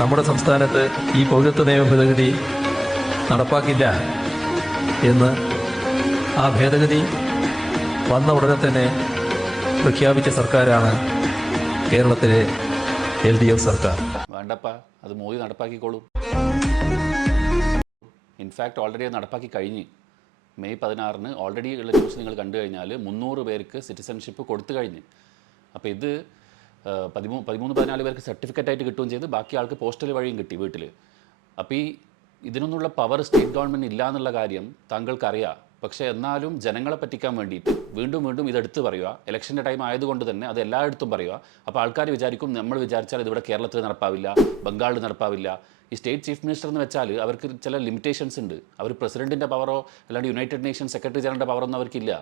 നമ്മുടെ സംസ്ഥാനത്ത് ഈ പൗരത്വ നിയമ ഭേദഗതി നടപ്പാക്കില്ല എന്ന് ആ ഭേദഗതി വന്ന ഉടനെ തന്നെ പ്രഖ്യാപിച്ച സർക്കാരാണ് കേരളത്തിലെ LDF സർക്കാർ. വേണ്ടപ്പ, അത് മോദി നടപ്പാക്കിക്കോളൂ. ഇൻഫാക്റ്റ് ഓൾറെഡി അത് നടപ്പാക്കി കഴിഞ്ഞ്. മെയ് 16 ഓൾറെഡി ഉള്ള ന്യൂസ് നിങ്ങൾ കണ്ടു കഴിഞ്ഞാൽ 300 പേർക്ക് സിറ്റിസൺഷിപ്പ് കൊടുത്തു കഴിഞ്ഞ്. അപ്പോൾ ഇത് 13-14 പേർക്ക് സർട്ടിഫിക്കറ്റായിട്ട് കിട്ടുകയും ചെയ്ത് ബാക്കി ആൾക്ക് പോസ്റ്റൽ വഴിയും കിട്ടി വീട്ടിൽ. അപ്പോൾ ഇതിനൊന്നുള്ള പവർ സ്റ്റേറ്റ് ഗവൺമെൻറ് ഇല്ല എന്നുള്ള കാര്യം താങ്കൾക്കറിയാം. പക്ഷേ എന്നാലും ജനങ്ങളെ പറ്റിക്കാൻ വേണ്ടിയിട്ട് വീണ്ടും വീണ്ടും ഇതെടുത്ത് പറയുക. ഇലക്ഷൻ്റെ ടൈം ആയതുകൊണ്ട് തന്നെ അത് എല്ലായിടത്തും പറയുക. അപ്പോൾ ആൾക്കാർ വിചാരിക്കും നമ്മൾ വിചാരിച്ചാൽ ഇതിവിടെ കേരളത്തിൽ നടപ്പാവില്ല, ബംഗാളിൽ നടപ്പാവില്ല. ഈ സ്റ്റേറ്റ് ചീഫ് മിനിസ്റ്റർ എന്ന് വെച്ചാൽ അവർക്ക് ചില ലിമിറ്റേഷൻസ് ഉണ്ട്. അവർ പ്രസിഡന്റിൻ്റെ പവറോ അല്ലാണ്ട് യുണൈറ്റഡ് നേഷൻ സെക്രട്ടറി ജനറലിൻ്റെ പവറൊന്നും അവർക്കില്ല.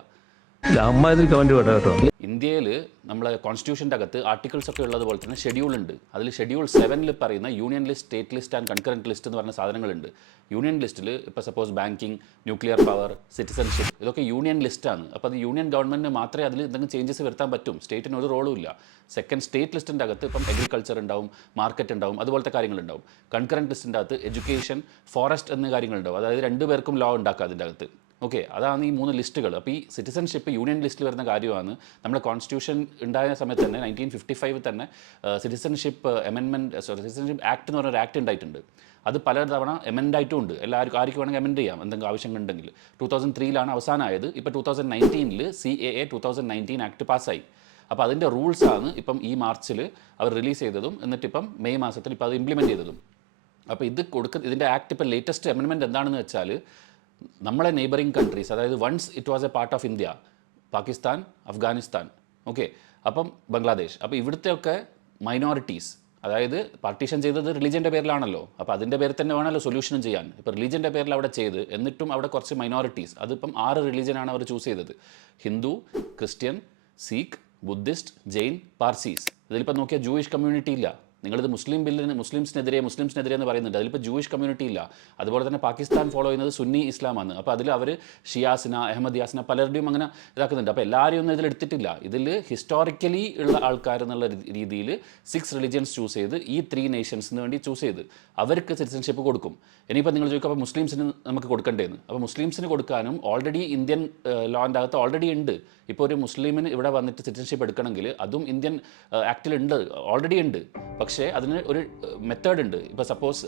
ഇന്ത്യയിൽ നമ്മളെ കോൺസ്റ്റിറ്റ്യൂഷൻ്റെ അകത്ത് ആർട്ടിക്കിൾസ് ഒക്കെ ഉള്ളതുപോലെ തന്നെ ഷെഡ്യൂൾ ഉണ്ട്. അതിൽ ഷെഡ്യൂൾ 7 പറയുന്ന union list, state list and concurrent list എന്ന് പറഞ്ഞ സാധനങ്ങളുണ്ട്. യൂണിയൻ ലിസ്റ്റിൽ ഇപ്പോൾ suppose banking, nuclear power, citizenship, ഇതൊക്കെ യൂണിയൻ ലിസ്റ്റാണ്. അപ്പോൾ അത് യൂണിയൻ ഗവൺമെൻറ്റിന് മാത്രമേ അതിൽ എന്തെങ്കിലും ചേഞ്ചസ് വരുത്താൻ പറ്റും. സ്റ്റേറ്റിന് ഒരു റോളും ഇല്ല. സെക്കൻഡ് സ്റ്റേറ്റ് ലിസ്റ്റിൻ്റെ അകത്ത് ഇപ്പം അഗ്രികൾച്ചർ ഉണ്ടാവും, മാർക്കറ്റ് ഉണ്ടാവും, അതുപോലത്തെ കാര്യങ്ങളുണ്ടാവും. കൺകറന്റ് ലിസ്റ്റിൻ്റെ അകത്ത് എഡ്യൂക്കേഷൻ, ഫോറസ്റ്റ് എന്ന കാര്യങ്ങളുണ്ടാവും. അതായത് 2 പേർക്കും ലോ ഉണ്ടാക്കുക അതിൻ്റെ അകത്ത്. ഓക്കെ, അതാണ് ഈ 3 ലിസ്റ്റുകൾ. അപ്പോൾ ഈ സിറ്റിസൺഷിപ്പ് യൂണിയൻ ലിസ്റ്റിൽ വരുന്ന കാര്യമാണ്. നമ്മുടെ കോൺസ്റ്റിറ്റ്യൂഷൻ ഉണ്ടായ സമയത്ത് തന്നെ 1955 തന്നെ സിറ്റിസൺഷിപ്പ് ആക്ട് എന്ന് പറഞ്ഞൊരു ആക്ട് ഉണ്ടായിട്ടുണ്ട്. അത് പല തവണ എമെൻഡ് ആയിട്ടും ഉണ്ട്. ആർക്കും വേണമെങ്കിൽ എമെൻഡ് ചെയ്യാം എന്തെങ്കിലും ആവശ്യങ്ങളുണ്ടെങ്കിൽ. 2003 അവസാനമായത്. ഇപ്പോൾ 2019 CAA 2019 ആക്ട് പാസ്സായി. അപ്പോൾ അതിൻ്റെ റൂൾസാണ് ഇപ്പം ഈ മാർച്ചിൽ അവർ റിലീസ് ചെയ്തതും എന്നിട്ടിപ്പം മെയ് മാസത്തിൽ ഇപ്പോൾ അത് ഇംപ്ലിമെൻറ്റ് ചെയ്തതും. അപ്പോൾ ഇതിൻ്റെ ആക്ട് ഇപ്പോൾ ലേറ്റസ്റ്റ് അമെൻമെൻറ്റ് എന്താണെന്ന് വെച്ചാൽ നമ്മളെ നെയ്ബറിങ് കൺട്രീസ്, അതായത് once it was a part of India, Pakistan, Afghanistan, okay, അപ്പം ബംഗ്ലാദേശ്, അപ്പോൾ ഇവിടുത്തെയൊക്കെ മൈനോറിറ്റീസ്, അതായത് പാർട്ടീഷൻ ചെയ്തത് റിലീജിയൻ്റെ പേരിലാണല്ലോ. അപ്പോൾ അതിൻ്റെ പേരിൽ തന്നെ വേണമല്ലോ സൊല്യൂഷനും ചെയ്യാൻ. ഇപ്പോൾ റിലീജിയൻ്റെ പേരിൽ അവിടെ ചെയ്ത് എന്നിട്ടും അവിടെ കുറച്ച് മൈനോറിറ്റീസ്, അതിപ്പം 6 റിലീജിയനാണ് അവർ ചൂസ് ചെയ്തത്. Hindu, Christian, Sikh, Buddhist, Jain, Parsis. ഇതിലിപ്പോൾ നോക്കിയാൽ ജൂയിഷ് കമ്മ്യൂണിറ്റി ഇല്ല. നിങ്ങളിത് മുസ്ലിംസിനെതിരെ എന്ന് പറയുന്നുണ്ട്. അതിലിപ്പോൾ ജൂയിഷ് കമ്മ്യൂണിറ്റി ഇല്ല. അതുപോലെ തന്നെ പാകിസ്ഥാൻ ഫോളോ ചെയ്യുന്നത് സുന്നി ഇസ്ലാമാണ്. അപ്പോൾ അതിൽ അവർ ഷിയാസിന, അഹമ്മദിയാസിന പലരുടെയും അങ്ങനെ ഇതാക്കുന്നുണ്ട്. അപ്പോൾ എല്ലാവരെയും ഒന്നും ഇതിലെടുത്തിട്ടില്ല. ഇതിൽ ഹിസ്റ്റോറിക്കലി ഉള്ള ആൾക്കാർ എന്നുള്ള രീതിയിൽ 6 റിലിജിയൻസ് ചൂസ് ചെയ്ത് ഈ 3 നേഷൻസിന് വേണ്ടി ചൂസ് ചെയ്ത് അവർക്ക് സിറ്റിസൺഷിപ്പ് കൊടുക്കും. ഇനിയിപ്പോൾ നിങ്ങൾ ചോദിക്കും അപ്പോൾ മുസ്ലിംസിന് നമുക്ക് കൊടുക്കണ്ടേന്ന്. അപ്പോൾ മുസ്ലിംസിന് കൊടുക്കാനും ഓൾറെഡി ഇന്ത്യൻ ലോൻ്റെ അകത്ത് ഓൾറെഡി ഉണ്ട്. ഇപ്പോൾ ഒരു മുസ്ലിമിന് ഇവിടെ വന്നിട്ട് സിറ്റിസൺഷിപ്പ് എടുക്കണമെങ്കിൽ അതും ഇന്ത്യൻ ആക്ടിലുണ്ട്, ഓൾറെഡി ഉണ്ട്. പക്ഷേ അതിന് ഒരു മെത്തേഡ് ഉണ്ട്. ഇപ്പോൾ സപ്പോസ്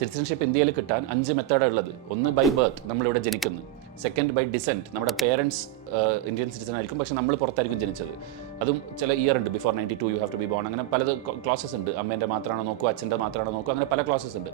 സിറ്റിസൺഷിപ്പ് ഇന്ത്യയിൽ കിട്ടാൻ 5 മെത്തേഡാണ് ഉള്ളത്. ഒന്ന് ബൈ ബർത്ത്, നമ്മളിവിടെ ജനിക്കുന്നു. സെക്കൻഡ് ബൈ ഡിസെൻറ്റ്, നമ്മുടെ പേരൻസ് ഇന്ത്യൻ സിറ്റിസൺ ആയിരിക്കും, പക്ഷേ നമ്മൾ പുറത്തായിരിക്കും ജനിച്ചത്. അതും ചില ഇയർ ഉണ്ട്. Before 92 you have to be born. അങ്ങനെ പല ക്ലോസസ് ഉണ്ട്. അമ്മേൻ്റെ മാത്രമാണോ നോക്കുക, അച്ഛൻ്റെ മാത്രമാണോ നോക്കുക, അങ്ങനെ പല ക്ലോസസ് ഉണ്ട്.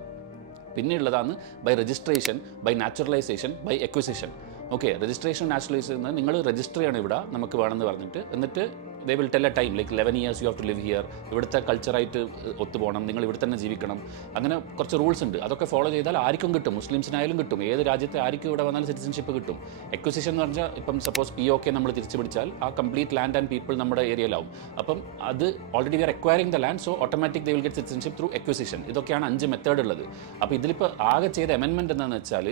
പിന്നെ ഉള്ളതാണ് by registration, by naturalisation, by acquisition. Okay, registration, naturalisation നിങ്ങൾ രജിസ്റ്റർ ചെയ്യണം ഇവിടെ നമുക്ക് വേണമെന്ന് പറഞ്ഞിട്ട്. എന്നിട്ട് they will tell a time like 11 years you have to live here. ഇവിടുത്തെ കൾച്ചറായിട്ട് ഒത്തുപോകണം, നിങ്ങൾ ഇവിടെ തന്നെ ജീവിക്കണം. അങ്ങനെ കുറച്ച് റൂൾസ് ഉണ്ട്. അതൊക്കെ ഫോളോ ചെയ്താൽ ആർക്കും കിട്ടും, മുസ്ലിംസിനായാലും കിട്ടും. ഏത് രാജ്യത്തെ ആർക്കും ഇവിടെ വന്നാലും സിറ്റിസൺഷിപ്പ് കിട്ടും. എക്വിസിഷൻ എന്ന് പറഞ്ഞാൽ ഇപ്പം സപ്പോസ് POK നമ്മൾ തിരിച്ചു പിടിച്ചാൽ ആ കംപ്ലീറ്റ് ലാൻഡ് ആൻഡ് പീപ്പിൾ നമ്മുടെ ഏരിയയിലാവും. അപ്പം അത് already we are acquiring the land, so automatic they will get citizenship through acquisition. ഇതൊക്കെയാണ് 5 മെത്തേഡ് ഉള്ളത്. അപ്പോൾ ഇതിലിപ്പോൾ ആകെ ചെയ്ത അമെൻമെൻറ്റ് എന്താണെന്ന് വെച്ചാൽ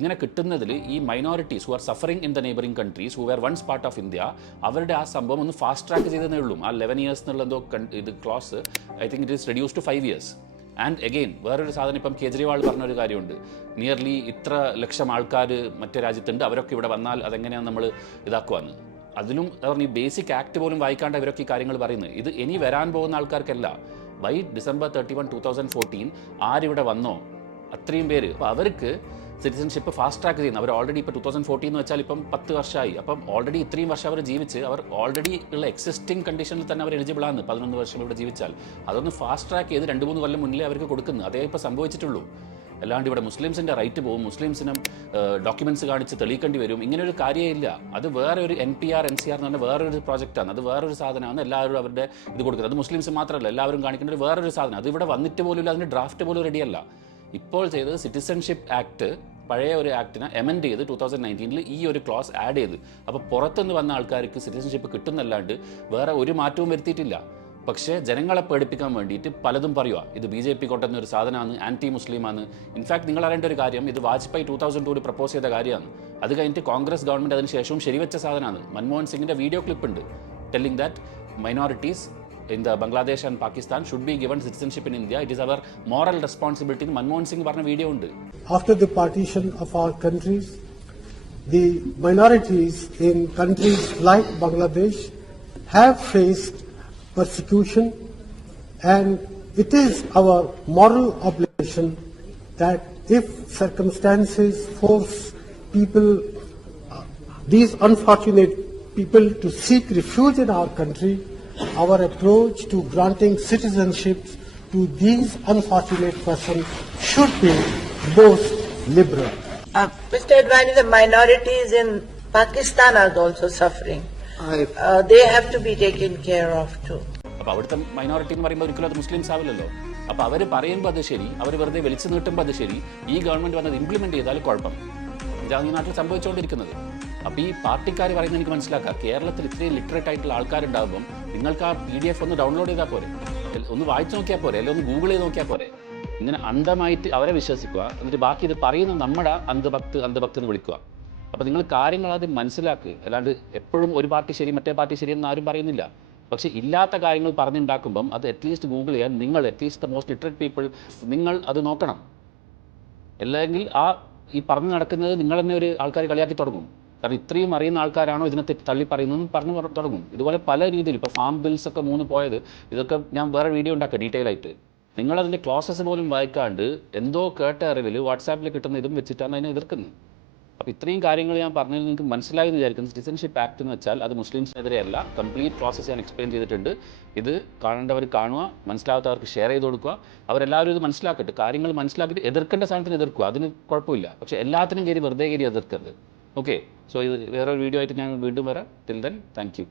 ഇങ്ങനെ കിട്ടുന്നതിൽ ഈ minorities who are suffering in the neighbouring countries who are once part of India, അവരുടെ ആ സംഭവം ഒന്ന് ഫാസ്റ്റ് ട്രാക്ക് ചെയ്തതേ ഉള്ളൂ. ആ 11 years എന്നുള്ള എന്തോ ഇത് clause I think it is reduce to 5 years. And again വേറൊരു സാധനം ഇപ്പം കേജ്രിവാൾ പറഞ്ഞൊരു കാര്യമുണ്ട്. നിയർലി ഇത്ര ലക്ഷം ആൾക്കാർ മറ്റേ രാജ്യത്തുണ്ട്, അവരൊക്കെ ഇവിടെ വന്നാൽ അതെങ്ങനെയാണ് നമ്മൾ ഇതാക്കുവാന്ന്. അതിലും ഈ ബേസിക് ആക്ട് പോലും വായിക്കാണ്ട് ഇവരൊക്കെ ഈ കാര്യങ്ങൾ പറയുന്നത്. ഇത് ഇനി വരാൻ പോകുന്ന ആൾക്കാർക്കല്ല. ബൈ December 31, 2014 ആരിവിടെ വന്നോ അത്രയും പേര്, അപ്പോൾ അവർക്ക് സിറ്റിസൺഷിപ്പ് ഫാസ്റ്റ് ട്രാക്ക് ചെയ്യുന്നത്. അവർ ഓൾറെഡി ഇപ്പോൾ 2014 എന്ന് വെച്ചാൽ ഇപ്പം 10 വർഷമായി. അപ്പം ഓൾറെഡി ഇത്രയും വർഷം അവർ ജീവിച്ച് അവർ ഓൾറെഡി ഉള്ള എക്സിസ്റ്റിംഗ് കണ്ടീഷനിൽ തന്നെ അവർ എലിജിബിളാണ്. 11 വർഷം ഇവിടെ ജീവിച്ചാൽ അതൊന്ന് ഫാസ്റ്റ് ട്രാക്ക് ചെയ്ത് 2-3 കൊല്ലം മുന്നിലേ അവർക്ക് കൊടുക്കുന്നു. അതേ ഇപ്പോൾ സംഭവിച്ചിട്ടുള്ളൂ. അല്ലാണ്ട് ഇവിടെ മുസ്ലിംസിൻ്റെ റൈറ്റ് പോകും, മുസ്ലിംസിനും ഡോക്യുമെൻറ്റ്സ് കാണിച്ച് തെളിയിക്കേണ്ടി വരും, ഇങ്ങനെ ഒരു കാര്യമില്ല. അത് വേറെ ഒരു NPR NCR എന്ന് പറഞ്ഞാൽ വേറൊരു പ്രോജക്റ്റാണ്. അത് വേറൊരു സാധനമാണ്. എല്ലാവരും അവരുടെ ഇത് കൊടുക്കുന്നത്. അത് മുസ്ലിംസ് മാത്രമല്ല, എല്ലാവരും കാണിക്കേണ്ട ഒരു വേറൊരു സാധനം. അത് ഇവിടെ വന്നിട്ട് പോലും ഇല്ല, അതിൻ്റെ ഡ്രാഫ്റ്റ് പോലും റെഡിയല്ല. ഇപ്പോൾ ചെയ്തത് സിറ്റിസൺഷിപ്പ് ആക്ട്, പഴയ ഒരു ആക്ടിനെ എമെൻഡ് ചെയ്ത് 2019 ഈ ഒരു ക്ലോസ് ആഡ് ചെയ്ത്. അപ്പോൾ പുറത്തുനിന്ന് വന്ന ആൾക്കാർക്ക് സിറ്റിസൺഷിപ്പ് കിട്ടുന്നല്ലാണ്ട് വേറെ ഒരു മാറ്റവും വരുത്തിയിട്ടില്ല. പക്ഷേ ജനങ്ങളെ പേടിപ്പിക്കാൻ വേണ്ടിയിട്ട് പലതും പറയുക. ഇത് BJP കൊണ്ടുവന്ന ഒരു സാധനമാണ്, ആൻറ്റി മുസ്ലിമാണ്. ഇൻഫാക്ട് നിങ്ങൾ അറിയേണ്ട ഒരു കാര്യം, ഇത് വാജ്പേയി 2002 പ്രപ്പോസ് ചെയ്ത കാര്യമാണ്. അത് കഴിഞ്ഞിട്ട് കോൺഗ്രസ് ഗവൺമെൻറ് അതിന് ശേഷവും ശരിവെച്ച സാധനമാണ്. മൻമോഹൻ സിംഗിൻ്റെ വീഡിയോ ക്ലിപ്പ് ഉണ്ട് telling that minorities in the Bangladesh and Pakistan should be given citizenship in India. It is our moral responsibility. Manmohan Singh പറഞ്ഞ വീഡിയോ ഉണ്ട്. After the partition of our countries, the minorities in countries like Bangladesh have faced persecution, and it is our moral obligation that if circumstances force people, these unfortunate people to seek refuge in our country, our approach to granting citizenship to these unfortunate persons should be most liberal. Mr. Advani, the minorities in Pakistan are also suffering. They have to be taken care of too. അപ്പോൾ അവിടുത്തെ minority എന്ന് പറയുമ്പോൾ ഒരിക്കലും അത് Muslims ആവില്ലല്ലോ. അപ്പോൾ അവർ പറയുമ്പോൾ അത് ശരി, അവർ വെറുതെ വലിച്ചു നീട്ടുമ്പോൾ അത് ശരി, ഈ ഗവൺമെൻറ് വന്നത് ഇംപ്ലിമെൻറ്റ് ചെയ്താൽ കുഴപ്പം. ഇതാണ് ഈ നാട്ടിൽ സംഭവിച്ചുകൊണ്ടിരിക്കുന്നത്. അപ്പോൾ ഈ പാർട്ടിക്കാർ പറയുന്നത് എനിക്ക് മനസ്സിലാക്കാം. കേരളത്തിൽ ഇത്രയും ലിറ്ററേറ്റ് ആയിട്ടുള്ള ആൾക്കാരുണ്ടാകുമ്പം നിങ്ങൾക്ക് ആ PDF ഒന്ന് ഡൗൺലോഡ് ചെയ്താൽ പോരെ, ഒന്ന് വായിച്ചു നോക്കിയാൽ പോരെ, അല്ലെങ്കിൽ ഒന്ന് ഗൂഗിൾ ചെയ്ത് നോക്കിയാൽ പോരെ. ഇങ്ങനെ അന്ധമായിട്ട് അവരെ വിശ്വസിക്കുക, എന്നിട്ട് ബാക്കി ഇത് പറയുന്ന നമ്മുടെ അന്ധഭക്തി എന്ന് വിളിക്കുക. അപ്പോൾ നിങ്ങൾ കാര്യങ്ങൾ ആദ്യം മനസ്സിലാക്കുക. അല്ലാണ്ട് എപ്പോഴും ഒരു പാർട്ടി ശരി മറ്റേ പാർട്ടി ശരിയെന്ന് ആരും പറയുന്നില്ല. പക്ഷേ ഇല്ലാത്ത കാര്യങ്ങൾ പറഞ്ഞുണ്ടാക്കുമ്പം അത് അറ്റ്ലീസ്റ്റ് ഗൂഗിൾ ചെയ്യാൻ നിങ്ങൾ, at least the most literate people, നിങ്ങൾ അത് നോക്കണം. അല്ലെങ്കിൽ ഈ പറഞ്ഞു നടക്കുന്നത് നിങ്ങൾ തന്നെ ഒരു ആൾക്കാർ കളിയാക്കി തുടങ്ങും. കാരണം ഇത്രയും അറിയുന്ന ആൾക്കാരാണോ ഇതിനെ തള്ളി പറയുന്നതെന്ന് പറഞ്ഞു തുടങ്ങും. ഇതുപോലെ പല രീതിയിൽ ഇപ്പോൾ ഫാം ബിൽസ് ഒക്കെ 3 പോയത്, ഇതൊക്കെ ഞാൻ വേറെ വീഡിയോ ഉണ്ടാക്കാം ഡീറ്റെയിൽ ആയിട്ട്. നിങ്ങളതിൻ്റെ ക്ലോസസ് പോലും വായിക്കാണ്ട് എന്തോ കേട്ട അറിവിൽ വാട്സാപ്പിൽ കിട്ടുന്ന ഇതും വെച്ചിട്ടാണ് അതിനെ എതിർക്കുന്നത്. അപ്പോൾ ഇത്രയും കാര്യങ്ങൾ ഞാൻ പറഞ്ഞതിൽ നിങ്ങൾക്ക് മനസ്സിലായി എന്ന് വിചാരിക്കുന്നു. സിറ്റിസൺഷിപ്പ് ആക്ട് എന്ന് വെച്ചാൽ അത് മുസ്ലിംസിനെതിരെയല്ല, കംപ്ലീറ്റ് പ്രോസസ്സ് ഞാൻ എക്സ്പ്ലെയിൻ ചെയ്തിട്ടുണ്ട്. ഇത് കാണേണ്ടവർ കാണുക, മനസ്സിലാവാത്തവർക്ക് ഷെയർ ചെയ്ത് കൊടുക്കുക. അവരെല്ലാവരും ഇത് മനസ്സിലാക്കട്ടെ. കാര്യങ്ങൾ മനസ്സിലാക്കിയിട്ട് എതിർക്കേണ്ട സാധനത്തിന് എതിർക്കുക, അതിന് കുഴപ്പമില്ല. പക്ഷേ എല്ലാത്തിനും വെറുതെ കയറി എതിർക്കരുത്. ഓക്കെ, സോ ഇത് വേറൊരു വീഡിയോ ആയിട്ട് ഞാൻ വീണ്ടും വരാം. Till then, thank you.